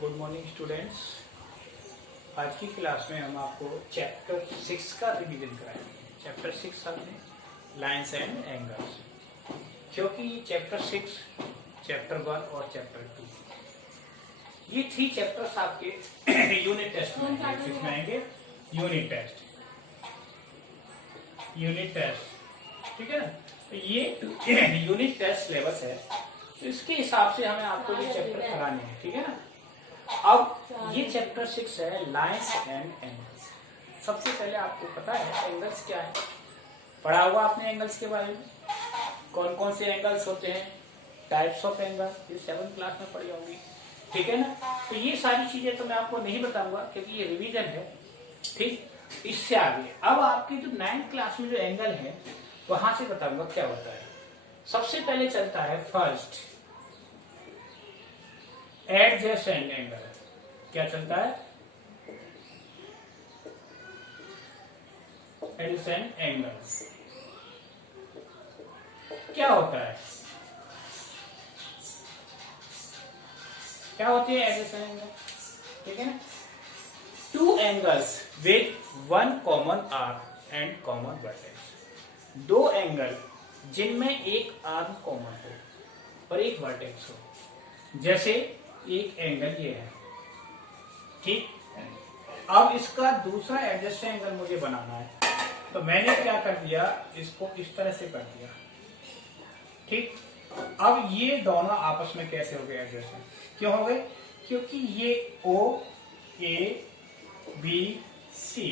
Good morning students. आज की class में हम आपको चैप्टर 6 का रिवीजन कराएंगे। चैप्टर 6 हमने लाइन्स एंड एंगल्स, क्योंकि चैप्टर 6, चैप्टर 1 और चैप्टर 2 ये 3 चैप्टर्स आपके यूनिट टेस्ट में आएंगे। यूनिट टेस्ट, ठीक है ना। तो ये यूनिट टेस्ट सिलेबस है, तो इसके हिसाब से हमें आपको ये चैप्टर कराने हैं, ठीक है ना। अब ये चैप्टर 6 है लाइन्स एंड एंगल्स। सबसे पहले आपको पता है एंगल्स क्या है, पढ़ा हुआ आपने एंगल्स के बारे में, कौन कौन से एंगल्स होते हैं, टाइप्स ऑफ एंगल, ये 7th क्लास में पढ़ी होंगी, ठीक है ना। तो ये सारी चीजें तो मैं आपको नहीं बताऊंगा क्योंकि ये रिवीजन है, ठीक। इससे आगे अब आपकी जो 9th क्लास में जो एंगल है वहां से बताऊंगा क्या होता है। सबसे पहले चलता है फर्स्ट एडजेसेंट एंगल। क्या चलता है? एडजेसेंट एंगल्स क्या होता है? क्या होती है एडजेसेंट एंगल? ठीक है ना। Two angles with one common arm and common vertex. दो एंगल जिनमें एक आर्म कॉमन हो और एक वर्टेक्स हो। जैसे एक एंगल ये है, ठीक। अब इसका दूसरा एडजस्टेंट एंगल मुझे बनाना है, तो मैंने क्या कर दिया, इसको इस तरह से कर दिया, ठीक। अब ये दोनों आपस में कैसे हो गए एडजस्टेंट? क्यों हो गए? क्योंकि ये ओ ए बी सी,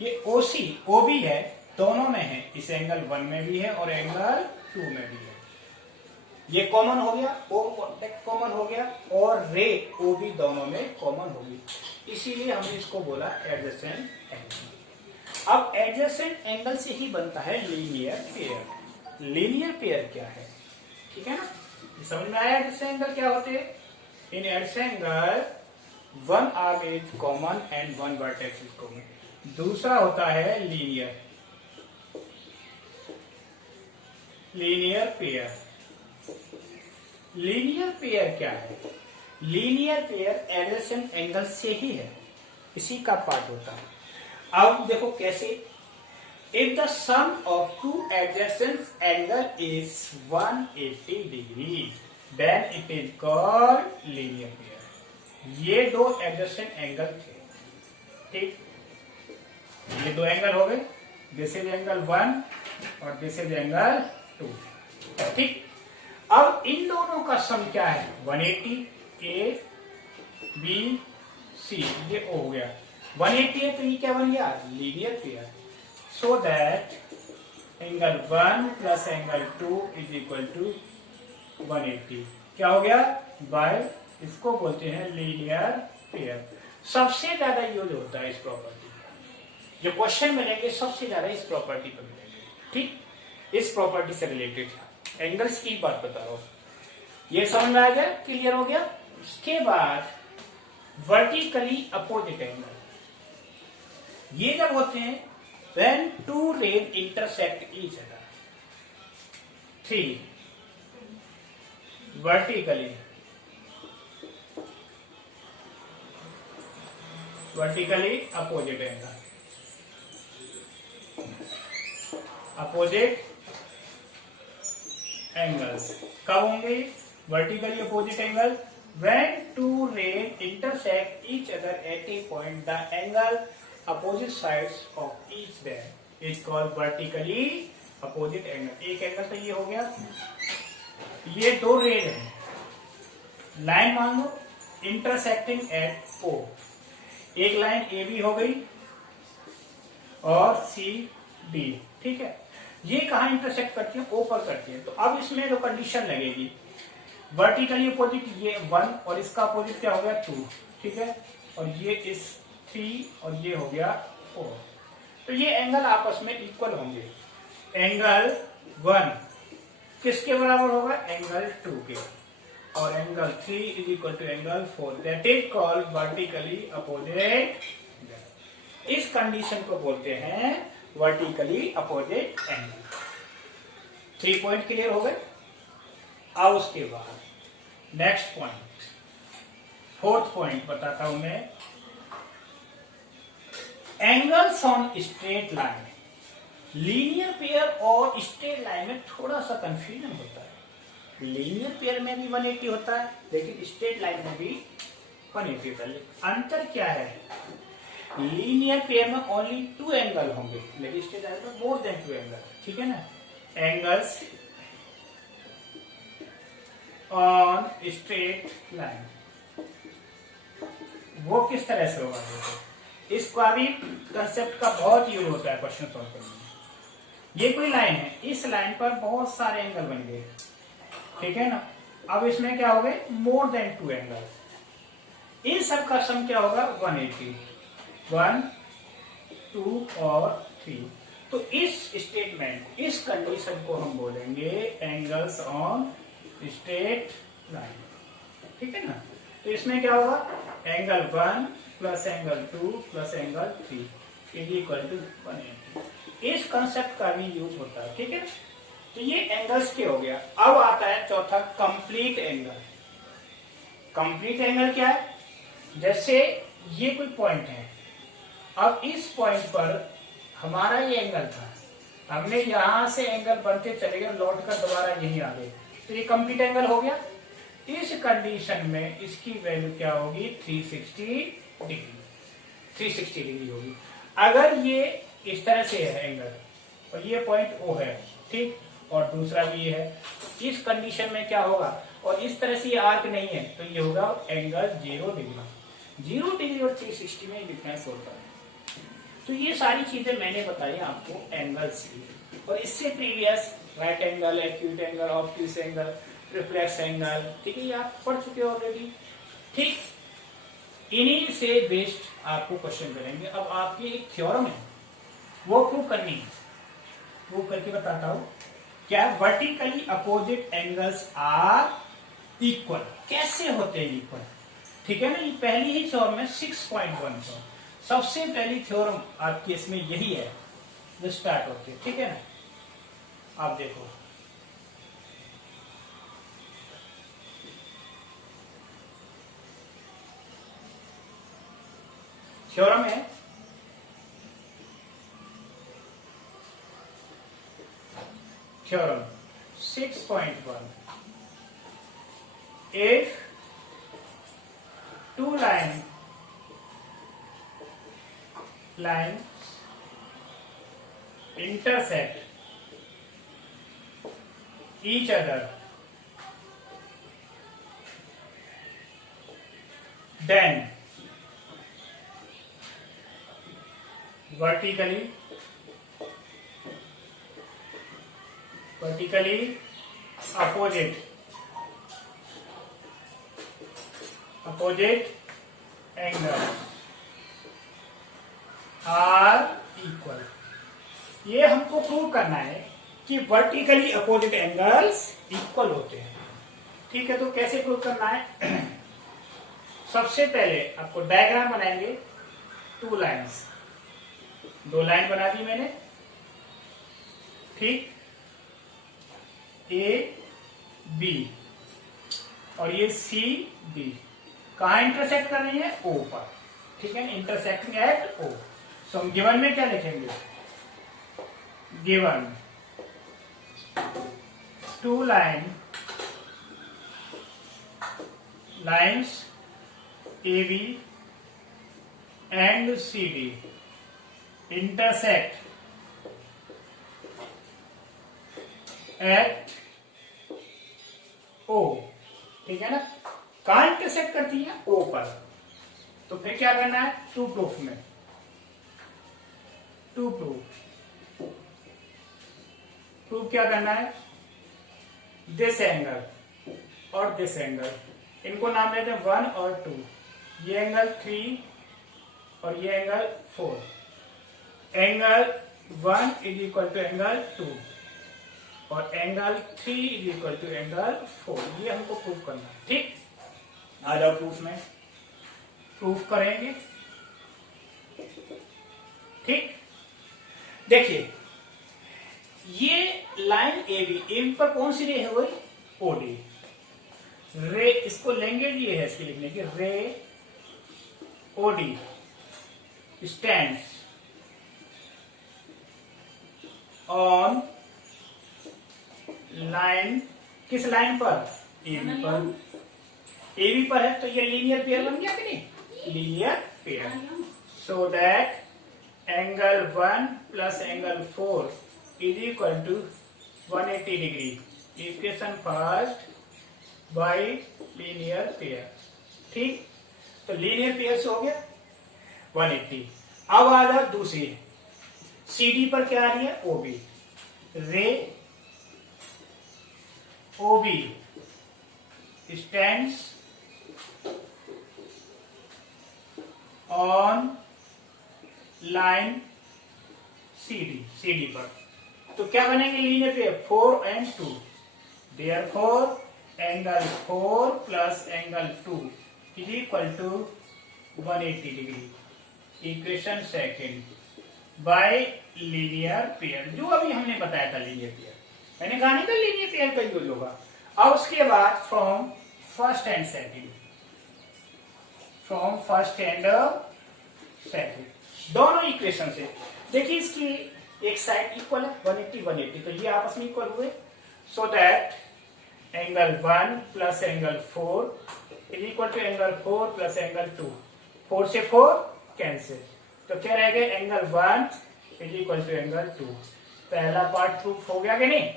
ये ओ सी ओ बी है, दोनों में है। इस एंगल 1 में भी है और एंगल 2 में भी है। ये कॉमन हो गया, ओ कॉमन हो गया और रे ओ बी दोनों में कॉमन होगी, इसीलिए हमने इसको बोला एडजेसेंट एंगल। अब एडजेसेंट एंगल से ही बनता है लीनियर पेयर। लीनियर पेयर क्या है, ठीक है ना। समझ में आया एडजेसेंट एंगल क्या होते हैं? In adjacent angle one arm is common and one vertex is common. दूसरा होता है लीनियर पेयर। लीनियर पेयर क्या है? लीनियर पेयर एडजेसेंट एंगल से ही है, इसी का पार्ट होता है। अब देखो कैसे। If the sum of two adjacent angle is 180 degree then it is called linear pair. ये दो एडजेसेंट एंगल थे, ठीक। ये दो एंगल हो गए, दिस इज एंगल 1 और दिस इज एंगल 2, ठीक। अब इन दोनों का सम क्या है? 180, ए बी सी, ये ओ हो गया। 180 है तो ये क्या बन गया? Linear pair. So that angle 1 plus angle 2 is equal to 180। क्या हो गया? बाय, इसको बोलते हैं लीनियर पेयर। सबसे ज्यादा यूज होता है इस प्रॉपर्टी का। जो क्वेश्चन मिलेंगे सबसे ज्यादा इस प्रॉपर्टी पर मिलेंगे, ठीक। इस प्रॉपर्टी से रिलेटेड एंगल्स की बात बता रहा हूं। ये समझ में आ गया? क्लियर हो गया? उसके बाद वर्टिकली अपोजिट एंगल, ये जब होते हैं when two rays intersect each other. 3 vertically opposite angle. Opposite angles कब होंगे? Vertically opposite angle when two rays intersect each other at a point. The angle opposite sides of each them is called vertically opposite angle. एक angle तो ये हो गया, ये दो raise है, लाइन मान लो इंटरसेक्टिंग एट ओ। एक लाइन ए बी हो गई और सी डी, ठीक है। ये कहा इंटरसेक्ट करती है? ओ पर करती है। तो अब इसमें जो कंडीशन लगेगी, वर्टिकली अपोजिट ये 1 और इसका अपोजिट क्या हो गया? 2, ठीक है। और ये इस 3 और ये हो गया 4। तो ये एंगल आपस में इक्वल होंगे। एंगल 1 किसके बराबर होगा? एंगल 2 के, और angle 3 is equal to angle 4। That is called vertically opposite. इस कंडीशन को बोलते हैं vertically opposite angle. 3 point clear हो गए। अब उसके बाद नेक्स्ट पॉइंट, फोर्थ पॉइंट बताता हूं मैं, angles on straight line. Linear pair और स्ट्रेट लाइन में थोड़ा सा कंफ्यूजन होता है। लीनियर पेयर में भी 180 होता है, लेकिन स्ट्रेट लाइन में भी 180 होता है। अंतर क्या है? लीनियर पेयर में ओनली 2 एंगल होंगे, लेकिन स्ट्रेट लाइन में मोर देन 2 एंगल। ठीक है ना। एंगल्स ऑन स्ट्रेट लाइन वो किस तरह से होगा? देखो, इसका भी कंसेप्ट का बहुत यूज होता है क्वेश्चन सॉल्व करने में। ये कोई लाइन है, इस लाइन पर बहुत सारे एंगल बन गए, ठीक है ना। अब इसमें क्या हो गए? More than 2 angle. इन सब का सम क्या होगा? 180। 1, 2 और 3। तो इस स्टेटमेंट, इस कंडीशन को हम बोलेंगे एंगल्स ऑन स्ट्रेट लाइन। ठीक है ना। तो इसमें क्या होगा? Angle 1 plus angle 2 plus angle 3 is equal to 180। इस कंसेप्ट का भी यूज होता है। ठीक है। तो ये एंगल्स के हो गया। अब आता है चौथा, कंप्लीट एंगल। कंप्लीट एंगल क्या है? जैसे ये कोई पॉइंट है, अब इस पॉइंट पर हमारा ये एंगल था, हमने यहां से एंगल बनते चले गए, लौट कर दोबारा यही आ गए, तो ये कंप्लीट एंगल हो गया। इस कंडीशन में इसकी वैल्यू क्या होगी? 360 डिग्री। 360 डिग्री होगी। अगर ये इस तरह से है एंगल और ये पॉइंट O है, ठीक, और दूसरा भी ये है, इस कंडीशन में क्या होगा? और इस तरह से ये आर्क नहीं है, तो ये होगा एंगल 0 डिग्री। 0 डिग्री और 360 में डिफरेंस होता है। तो ये सारी चीजें मैंने बताई आपको एंगल्स की। और इससे previous right angle, acute angle, obtuse angle, reflex angle, ठीक है, ये आप पढ़ चुके हो ऑलरेडी। ठीक, इन्हीं से बेस्ड आपको क्वेश्चन करेंगे। अब आपकी एक थ्योरम है, वो प्रूव करनी है, प्रूव करके बताता हूं। क्या? Vertically opposite angles are equal. कैसे होते हैं इक्वल? ठीक है ना। ये पहली ही थ्योरम है 6.1। सबसे पहली थ्योरम आपकी इसमें यही है जो स्टार्ट होती है। ठीक है ना। आप देखो, थ्योरम है theorem 6.1। if two lines intersect each other, then vertically opposite angles are equal। ये हमको प्रूव करना है कि वर्टिकली अपोजिट एंगल्स इक्वल होते हैं। ठीक है। तो कैसे प्रूव करना है? सबसे पहले आपको डायग्राम बनाएंगे। 2 लाइन्स, 2 लाइन बना दी मैंने, ठीक, ए बी, और ये सी डी कहा इंटरसेक्ट कर रही है? ओ पर। ठीक है, इंटरसेक्टिंग एट ओ। सो हम गिवन में क्या लिखेंगे? Given 2 lines A B and C D intersect at O। ठीक है ना। कहां इंटरसेक्ट करती है? O पर। तो फिर क्या करना है? टू प्रूफ में, टू प्रूफ क्या करना है? दिस एंगल और दिस एंगल, इनको नाम देते हैं 1 और 2। ये एंगल 3 और ये angle 4। Angle 1 is equal to angle 2 और angle 3 is equal to angle 4। ये हमको प्रूफ करना है। ठीक, आ जाओ प्रूफ में, प्रूफ करेंगे। ठीक, देखिए ये लाइन ए बी पर कौन सी रे है वही ओडी रे, इसको लेंगे ये है इसके लिखने की रे ओडी स्टैंड्स ऑन लाइन, किस लाइन पर एबी पर, एबी पर है तो ये लीनियर पेयर बन गया कि नहीं, linear pair. So that angle 1 plus angle 4 is equal to 180 degree. Equation first by linear pair. ठीक, तो लीनियर पेयर से हो गया 180। अब आ जाओ दूसरी, CD पर क्या आ रही है OB, ray OB stands on line CD पर, तो क्या बनेंगे linear pair 4 and 2, therefore angle 4 plus angle 2 is equal to 180 degree. Equation second by linear pair, जो अभी हमने बताया था लीनियर पेयर, मैंने कहा नहीं था लीनियर पेयर का यूज होगा। और उसके बाद from first and second, from first and second, दोनों इक्वेशन से देखिए इसकी एक साइड इक्वल है 180 180, तो ये आपस में इक्वल हुए। So that angle 1 plus angle 4 is equal to angle 4 plus angle 2, 4 से 4 कैंसिल, तो क्या रहेगा angle 1 is equal to angle 2। पहला पार्ट प्रूफ हो गया कि नहीं,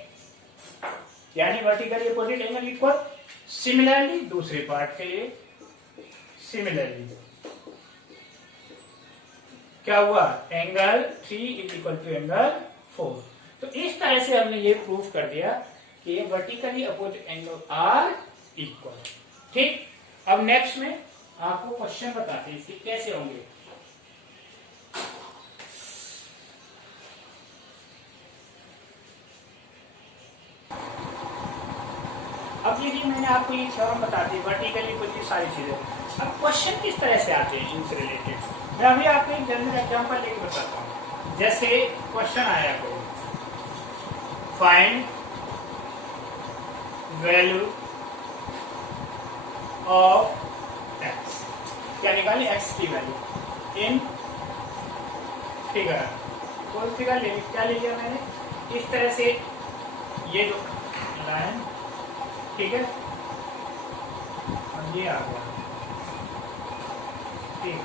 यानी vertical opposite angle equal. Similarly दूसरे पार्ट के लिए सिमिलरली क्या हुआ, angle 3 is equal to angle 4। तो इस तरह से हमने ये प्रूफ कर दिया कि vertically opposite angle are equal. ठीक, अब नेक्स्ट में आपको क्वेश्चन बताते हैं इसके कैसे होंगे। अब ये मैंने आपको ये थ्योरम बता दी वर्टिकली कुछ सारी चीजें। अब क्वेश्चन किस तरह से आते हैं इनसे रिलेटेड, मैं अभी आपको एक जनरल एग्जांपल लेके बताता हूँ। जैसे क्वेश्चन आया कोई, फाइंड वैल्यू ऑफ एक्स, क्या निकाली एक्स की वैल्यू इन फिगर। कोई फिगर ले, क्या ले लिया मैंने, इस तरह से ये जो लाइन, ठीक है, और ये आ गया। ठीक,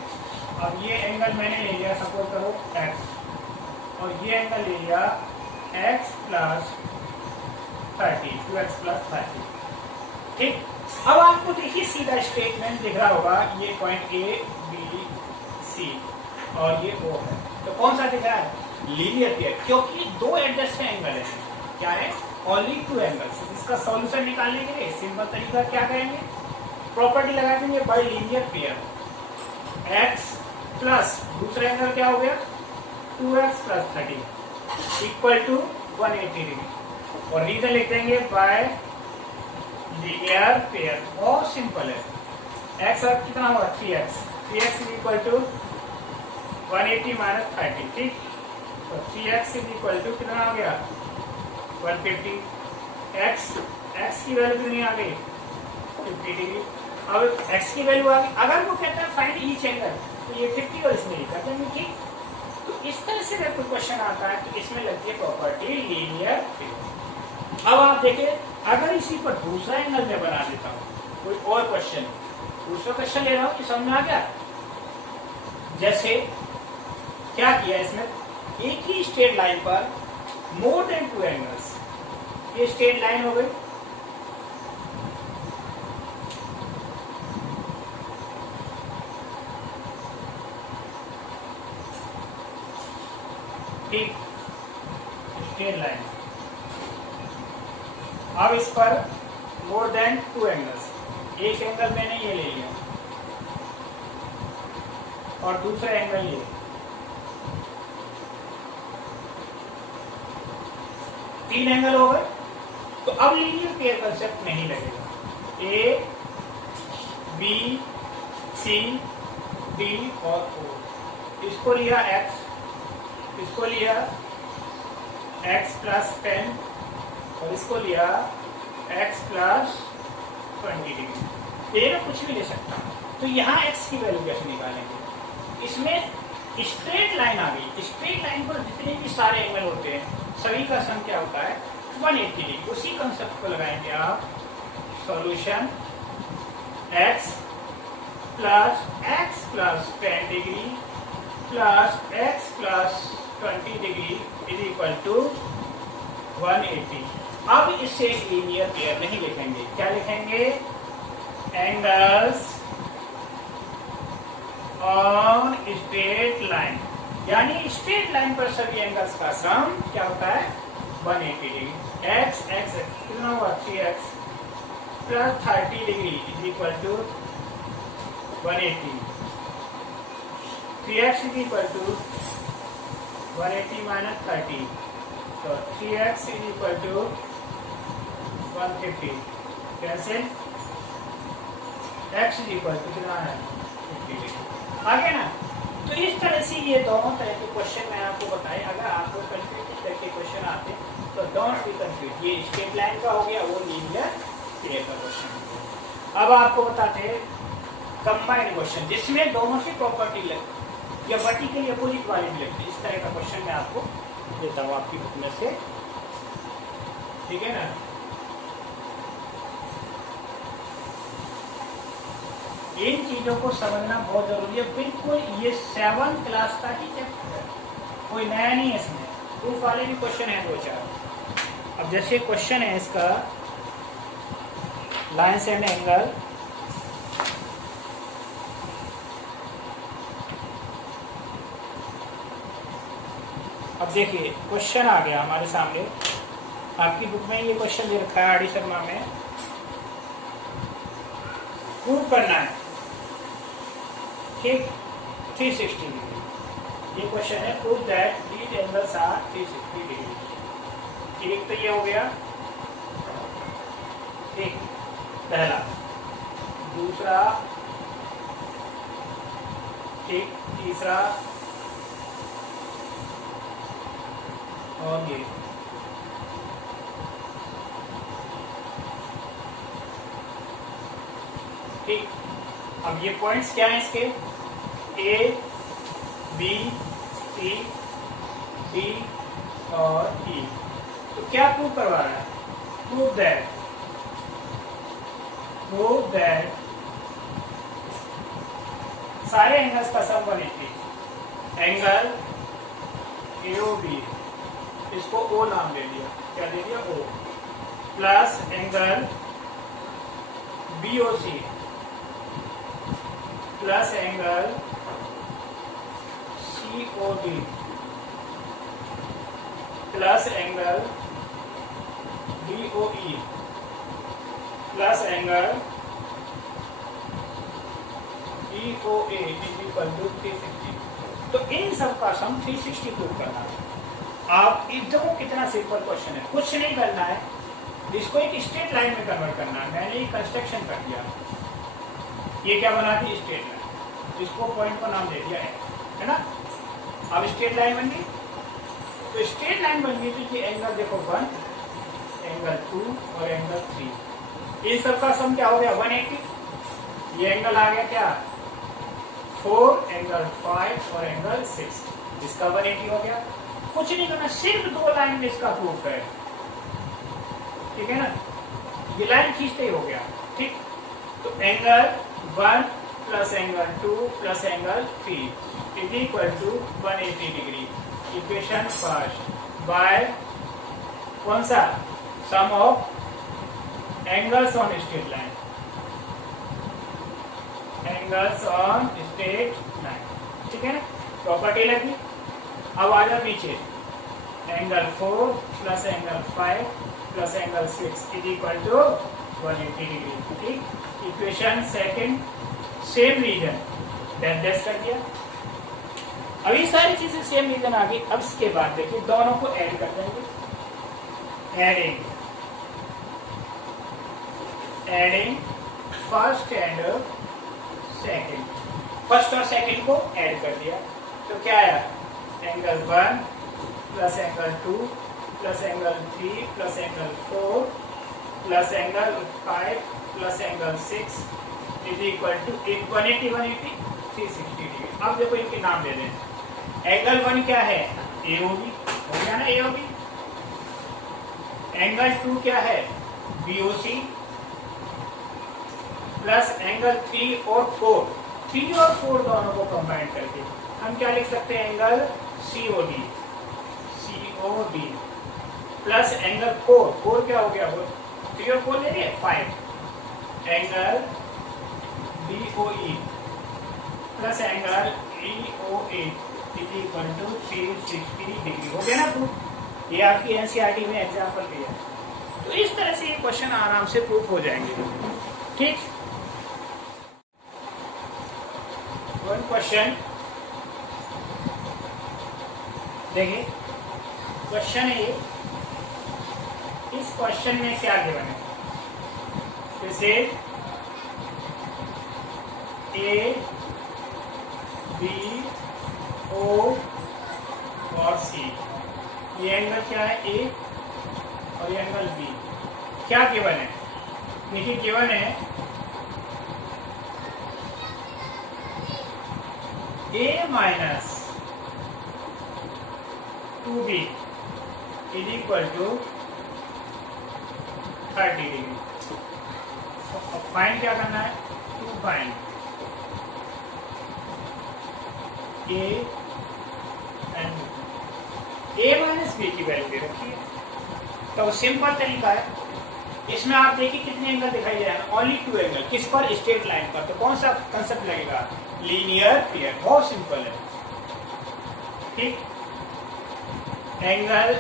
अब ये एंगल मैंने ले लिया सपोज करो x, और ये एंगल ले लिया x प्लस 30, 2x प्लस 30। ठीक, अब आपको देखिए सीधा स्टेटमेंट दिख रहा होगा, ये पॉइंट A B C और ये O है, तो कौन सा दिख रहा है, लीनियर पेयर, क्योंकि दो एडजस्टेंट एंगल है। क्या है, ओनली 2 एंगल्स। इसका सॉल्यूशन निकालने के लिए सिंपल तरीका क्या करेंगे, प्रॉपर्टी लगा देंगे by linear pair, x plus दूसरा एंगल क्या हो गया 2x plus 30 equal to 180 degree, और रीजन लिख देंगे बाय लीनियर पेयर। बहुत सिंपल है, x अब कितना होगा 3x is equal to 180 minus 30। ठीक, तो 3x इज इक्वल टू कितना आ गया 150। x की वैल्यू कितनी आ गई 50 डिग्री। अब x की वैल्यू आ गई, अगर वो कहता है फाइंड ईच एंगल, तो ये 50 और इसमें लिखा देंगे। ठीक, तो इस तरह से अगर कोई क्वेश्चन आता है तो इसमें लगती है प्रॉपर्टी लीनियर पेयर। अब आप देखिए, अगर इसी पर दूसरा एंगल मैं बना देता हूँ, कोई और क्वेश्चन, दूसरा क्वेश्चन ले रहा हूँ, समझ में आ गया। जैसे क्या किया इसमें, एक ही स्ट्रेट लाइन पर मोर देन 2 एंगल्स, ये स्ट्रेट लाइन हो गई, ठीक, स्ट्रेट लाइन। अब इस पर मोर देन 2 एंगल्स, एक एंगल मैंने ये ले लिया और दूसरा एंगल ये, तीन एंगल हो गए। तो अब लीनियर पेयर कंसेप्ट नहीं लगेगा, ए बी सी डी और ओ, इसको लिया x, इसको लिया x प्लस 10 और इसको लिया x प्लस 20 डिग्री। ये मैं कुछ भी ले सकता हूँ। तो यहाँ x की वैल्यू कैसे निकालेंगे? इसमें स्ट्रेट लाइन आ गई। स्ट्रेट लाइन पर जितने भी सारे एंगल होते हैं सभी का सम क्या होता है? 180 डिग्री। उसी कंसेप्ट को लगाएंगे आप। Solution x plus 10 degree plus x plus 20 degree is equal to 180। अब इससे एक लीनियर पेयर नहीं लिखेंगे, क्या लिखेंगे? एंगल्स ऑन स्ट्रेट लाइन, यानी स्ट्रेट लाइन पर सभी एंगल्स का सम क्या होता है? 180 डिग्री। x कितना हुआ? 3x plus 30 degree is equal to 180। 3x is equal to 180 minus 30, तो 3x इज इक्वल टू 150। कैसे? x इज इक्वल टू कितना है? 50 डिग्री। आगे ना, तो इस तरह से ये दोनों तरह के क्वेश्चन मैं आपको बताए। अगर आपको कंफ्यूज तरह के क्वेश्चन आते तो डोंट बी कंफ्यूज। ये स्ट्रेट लाइन का हो गया, वो लीनियर पेयर का क्वेश्चन। अब आपको बताते हैं कंबाइंड क्वेश्चन, जिसमें दोनों की प्रॉपर्टी लगती या वर्टिकल अपोजिट वाली भी लगती है। इस तरह का क्वेश्चन मैं आपको देता हूँ आपकी बुक में से, ठीक है ना। इन चीजों को समझना बहुत जरूरी है। बिल्कुल ये 7th क्लास का ही चैप्टर है, कोई नया नहीं है इसमें। प्रूफ वाले भी क्वेश्चन है 2-4। अब जैसे क्वेश्चन है इसका लाइन्स एंड एंगल, अब देखिए क्वेश्चन आ गया हमारे सामने। आपकी बुक में ये क्वेश्चन दे रखा है आर डी शर्मा में। प्रूव करना है, ठीक, 360 डिग्री। ये क्वेश्चन है, prove that these angles are 360 degree. ठीक, तो ये हो गया, ठीक, पहला। दूसरा, ठीक, तीसरा और ये। ठीक, अब ये पॉइंट्स क्या हैं इसके? A, B, C, D और E। तो क्या प्रूव करवा रहा है? प्रूव दैट सारे एंगल्स का सम 180। एंगल AOB, इसको O नाम दे दिया, क्या दे दिया? O, plus angle BOC plus angle COD plus angle DOE plus angle EOA is equal to 360। तो इन सब का सम 360 प्रूव करना है। आप एकदम कितना सिंपल क्वेश्चन है, कुछ नहीं करना है, इसको एक स्ट्रेट लाइन में कन्वर्ट करना है। मैंने ये कंस्ट्रक्शन कर दिया, ये क्या बना दी? Straight line. इसको पॉइंट को नाम दे दिया है ना। अब स्ट्रेट लाइन बन गई, तो स्ट्रेट लाइन बन गई तो ये एंगल देखो 1, एंगल 2 और एंगल 3, इन सब का सम क्या हो गया? 180। ये एंगल आ गया क्या? 4, एंगल 5 और एंगल 6, इसका 180 हो गया। कुछ नहीं करना, सिर्फ 2 लाइन में इसका प्रूफ है, ठीक है ना। ये लाइन खींचते ही हो गया, ठीक। तो angle 1 plus angle 2 plus angle 3 is equal to 180 degree. Equation first by कौन सा? Sum of angles on straight line, angles on straight line, ठीक है ना। प्रॉपर्टी लगी। अब आ जाओ नीचे, angle 4 plus angle 5 plus angle 6 is equal to 180 degree, ठीक। Equation second, same reason, dash कर दिया। अभी सारी चीजें सेम रीजन आ गई। अब इसके बाद देखिए दोनों को ऐड कर देंगे। Adding first and second, first और सेकंड को ऐड कर दिया तो क्या आया? Angle 1 plus angle 2 plus angle 3 plus angle 4 plus angle 5 plus angle 6 is equal to 180 180 360 degree. अब देखो इनके नाम दे दें। एंगल 1 क्या है? AOB, हो गया ना AOB। एंगल 2 क्या है? BOC प्लस एंगल 3 और 4, 3 और 4 दोनों को कंबाइन करके हम क्या लिख सकते हैं? एंगल COD प्लस एंगल 4 क्या हो गया? वो 3 और 4 ले लिए 5 angle BOE plus angle EOA is equal to 360 degree. हो गया ना प्रूफ? ये आपकी NCERT में एग्जाम्पल दिया है। तो इस तरह से ये क्वेश्चन आराम से प्रूफ हो जाएंगे। ठीक, वन क्वेश्चन देखिए। क्वेश्चन है ये, इस क्वेश्चन में क्या गिवन है? जैसे A, B, O और C, ये एंगल क्या है? A और ये एंगल B। क्या गिवन है? देखिए गिवन है A minus 2B is equal to 30 degree. Find क्या करना है? To find A and A minus B की वैल्यू दे रखी है। तो सिंपल तरीका है, इसमें आप देखिए कितने एंगल दिखाई दे रहे हैं? Only 2 angle. किस पर? स्ट्रेट लाइन पर। तो कौन सा कंसेप्ट लगेगा? Linear pair. बहुत सिंपल है। ठीक, angle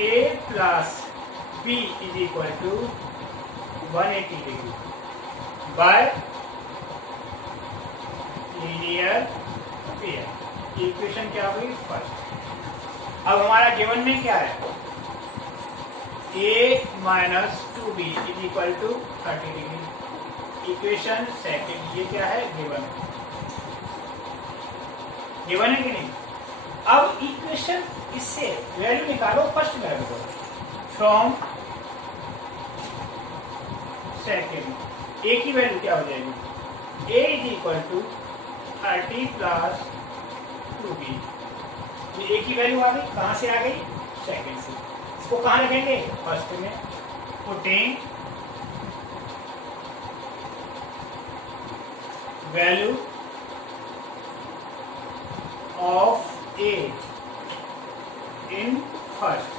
A plus B is equal to 180 degree by linear pair. Equation क्या हुई? फर्स्ट। अब हमारा गिवन में क्या है? A minus 2B is equal to 30 degree. Equation second, ये क्या है? गिवन है। गिवन है कि नहीं? अब इक्वेशन इससे वैल्यू निकालो फर्स्ट वैल्यू को फ्रॉम सेकंड। A की वैल्यू क्या हो जाएगी? A is equal to 30 plus 2B। ये A की वैल्यू आ गई, कहां से आ गई? सेकंड से। इसको कहां रखेंगे? फर्स्ट में। Putting value of A in first.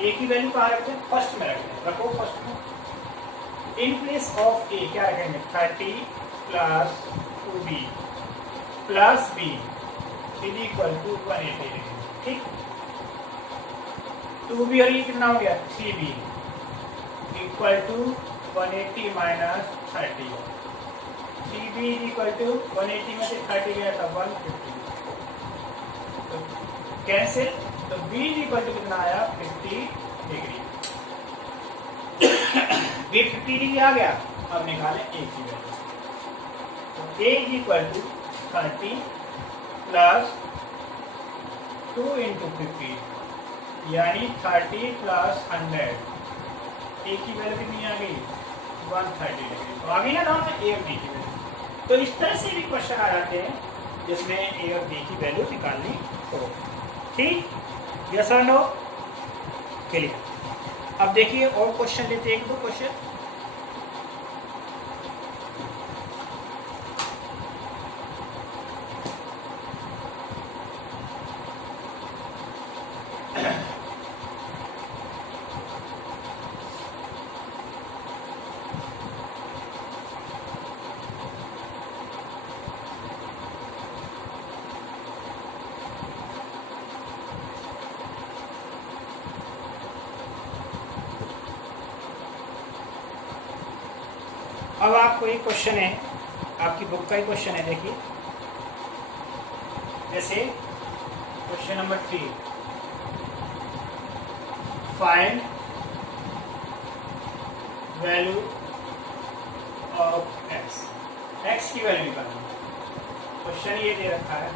A की वैल्यू कहां रखते हैं? फर्स्ट में रखते हैं। रखो फर्स्ट में। इन प्लेस ऑफ A क्या रखेंगे? 30 plus 2B plus B is equal to 180 degree. ठीक, 2B और ये कितना हो गया? 3B equal to 180 minus 30। 3B is equal to 180 में से 30 गया था 150। तो कैंसिल, तो B इज इक्वल टू कितना आया? 50 डिग्री। B 50 डिग्री आ गया। अब निकालें A की वैल्यू। तो A is equal to 30 plus 2 into 50 यानी 30 प्लस 100। A की वैल्यू कितनी आ गई? 130 डिग्री। तो आ गई ना नाम में A और B की वैल्यू। तो इस तरह से भी क्वेश्चन आ जाते हैं जिसमें A और B की वैल्यू निकालनी हो। ठीक, यस और नो? क्लियर। अब देखिए और क्वेश्चन लेते हैं, 1-2 क्वेश्चन। अब आपको एक क्वेश्चन है, आपकी बुक का ही क्वेश्चन है। देखिए जैसे question number 3, find value of x. X की वैल्यू निकालनी। क्वेश्चन ये दे रखा है,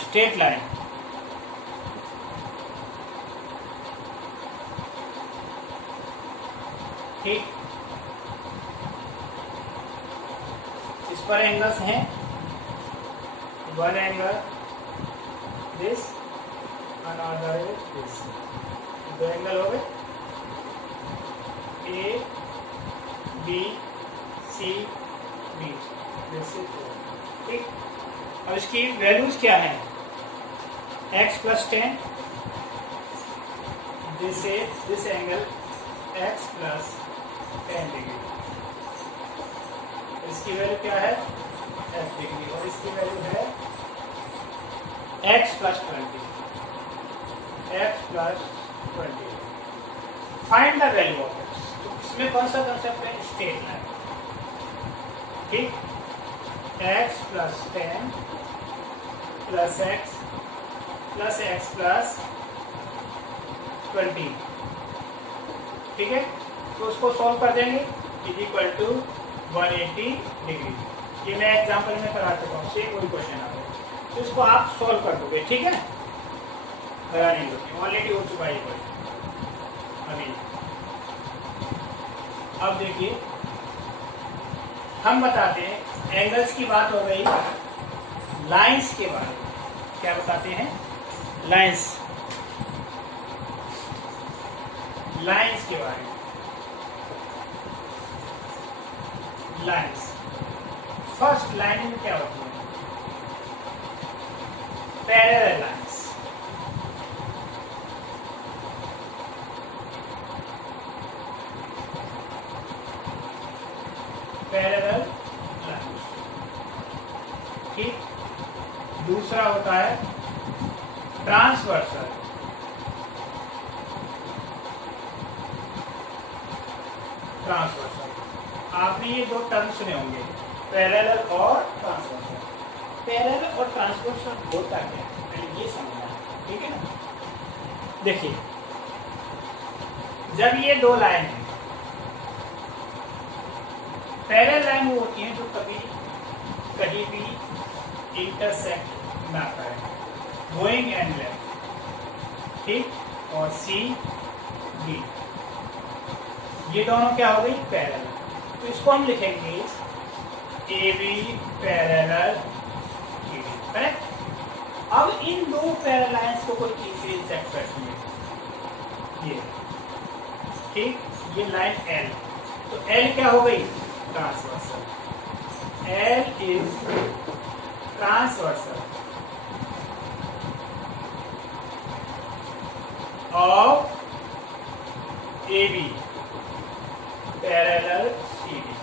स्ट्रेट लाइन ठीक, इस पर एंगल्स हैं, one angle this, another this, दो एंगल हो गए, ए बी सी बी, ठीक। अब इसकी वैल्यूज क्या है, x + 10, this angle x + 10 degree, इसकी वैल्यू क्या है f डिग्री, और इसकी वैल्यू है x + 20, x + 20। Find the value of x। तो इसमें कौन सा कंसेप्ट है, स्ट्रेट लाइन, ठीक। x + 10 + x + x + 20, ठीक है। तो उसको सॉल्व कर देंगे, = 180 डिग्री। ये मैं एग्जांपल में करा चुका हूँ, सेम वही क्वेश्चन आ गया, तो इसको आप सॉल्व कर दोगे, ठीक है। करा नहीं दोगे, ऑलरेडी हो चुका है ये क्वेश्चन अभी। अब देखिए, हम बताते हैं, एंगल्स की बात हो रही, लाइंस के बारे में क्या बताते हैं, लाइंस के बारे में। लाइंस, फर्स्ट लाइन में क्या होती है, पैरेलल लाइंस। पैरेलल लाइंस, ठीक। दूसरा होता है ट्रांसवर्सल, आपने ये दो टर्म सुने होंगे, पैरेलल और ट्रांसवर्सल। पैरेलल और ट्रांसवर्सल होता क्या है, पहले ये समझना है, ठीक है ना। देखिए, जब ये दो लाइन है, पैरेलल लाइन वो होती है जो कभी कहीं भी इंटरसेक्ट ना करें, गोइंग एंड लेफ्ट, ठीक। और सी बी, ये दोनों क्या हो गई, पैरेलल। तो इसको हम लिखेंगे A B parallel A B, correct. अब इन दो पैरेलल लाइंस को कोई तीसरी इंटरसेक्ट करती है, ये, ठीक। ये लाइन एल, तो एल क्या हो गई, transversal. L is transversal of A B parallel C D,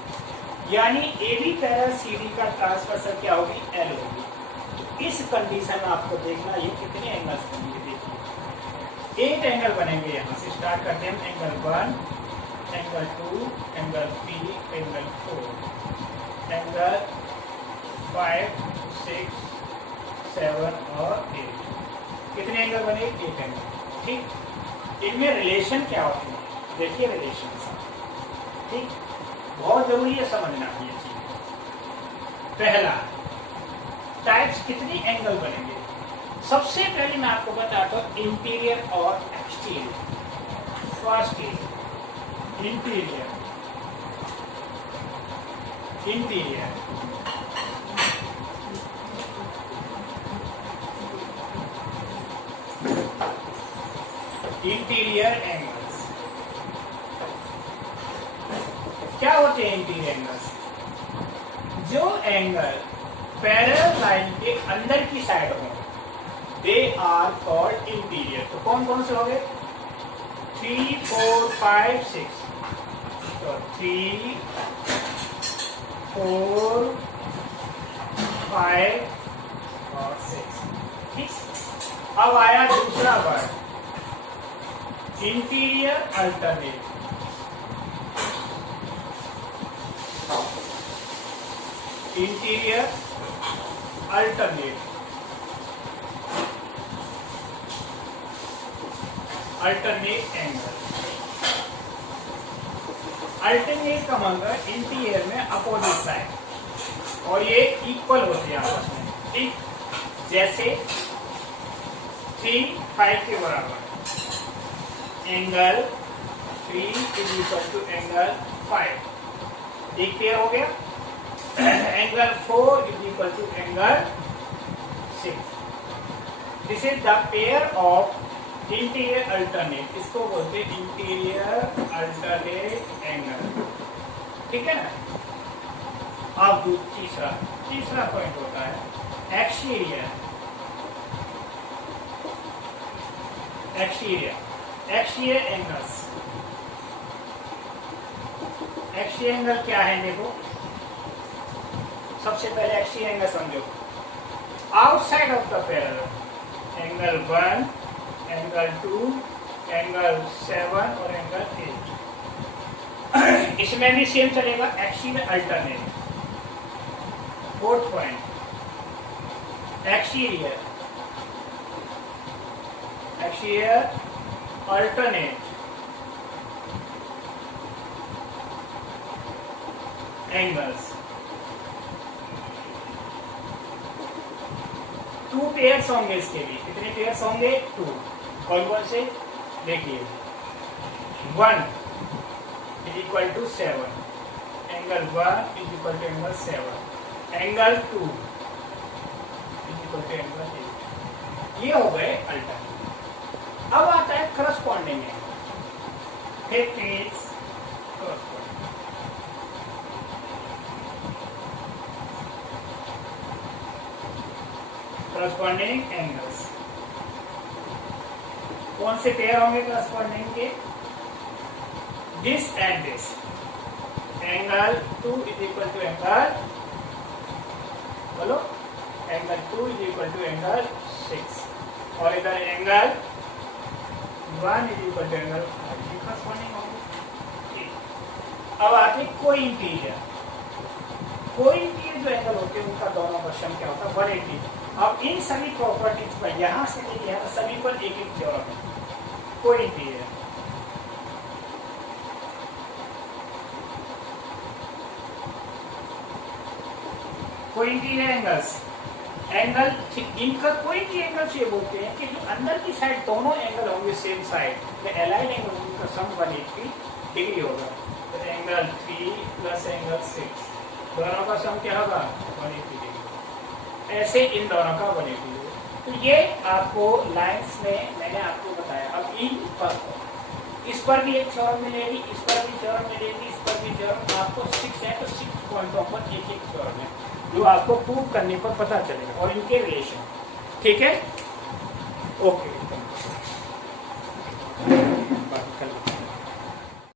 यानी A B parallel C D का ट्रांसवर्सल क्या होगी, एल होगी। तो इस कंडीशन में आपको देखना ये कितने एंगल्स बनेंगे, देखिए 8 एंगल बनेंगे। यहाँ से स्टार्ट करते हैं, angle 1, angle 2, angle 3, angle 4, angle 5, 6, 7 और 8। कितने एंगल बने, 8 एंगल, ठीक। इनमें रिलेशन क्या होती है, देखिए रिलेशन, ठीक। बहुत जरूरी है समझना ये चीज। पहला, टाइप्स कितनी एंगल बनेंगे, सबसे पहले मैं आपको बताता हूं इंटीरियर और exterior. First is interior, interior interior angles क्या होते हैं, इंटीरियर एंगल्स जो एंगल पैरेलल लाइन के अंदर की साइड हो, दे आर कॉल्ड इंटीरियर। तो कौन कौन से हो गए, 3, 4, 5, 6, तो 3, 4, 5 और 6, ठीक। अब आया दूसरा word, interior alternate. Interior alternate, alternate angle. Alternate का मतलब इंटीरियर में अपोजिट साइड और ये इक्वल होते हैं आपस में, ठीक। जैसे 3, 5 के बराबर angle 3 is equal to angle 5, एक पेयर हो गया। Angle 4 is equal to angle 6। This is the pair of interior alternate, इसको बोलते हैं इंटीरियर अल्टरनेट एंगल, ठीक है ना। अब तीसरा पॉइंट होता है एक्सटीरियर एंगल्स। एक्सटीरियर एंगल क्या है, देखो सबसे पहले एक्सटीरियर एंगल समझो। Outside of the parallel angle 1, angle 2, angle 7 और एंगल 8। इसमें भी सेम चलेगा, exterior alternate. Fourth point exterior alternate angles. 2 pairs होंगे इसके भी। कितने पेयर्स होंगे? 2। कौन कौन से? देखिए 1 is equal to 7, angle 1 is equal to angle 7, angle 2 is equal to angle 8। ये हो गए अल्टरनेट। अब आता है corresponding angle. Fifth is corresponding angles. कौन से पेयर होंगे करस्पॉन्डिंग के? This and this. Angle 2 is equal to angle, बोलो, angle 2 is equal to angle 6, और इधर angle 1 is equal to angle 5। Corresponding होंगे। अब आते कोई इंटीरियर जो एंगल होते हैं उनका दोनों का सम क्या होता है? 180। अब इन सभी प्रॉपर्टीज पर यहां से लेके यहां सभी पर एक एक थ्योरम है। कोई इंटीरियर एंगल्स, एंगल इनका कोई भी एंगल्स ये बोलते हैं कि जो अंदर की साइड दोनों एंगल होंगे सेम साइड में, एलाइड एंगल उनका सम 180 डिग्री होगा। तो एंगल 3 प्लस एंगल 6 दोनों का सम क्या होगा? 180 डिग्री। ऐसे इन दोनों का 180 डिग्री। तो ये आपको लाइंस में मैंने आपको बताया। अब इन पर इस पर भी एक थ्योरम मिलेगी, इस पर भी थ्योरम मिलेगी, इस पर भी थ्योरम। आपको 6 है तो 6 पॉइंटों पर एक एक थ्योरम है जो आपको प्रूव करने पर पता चलेगा और इनके रिलेशन, ठीक है। ओके।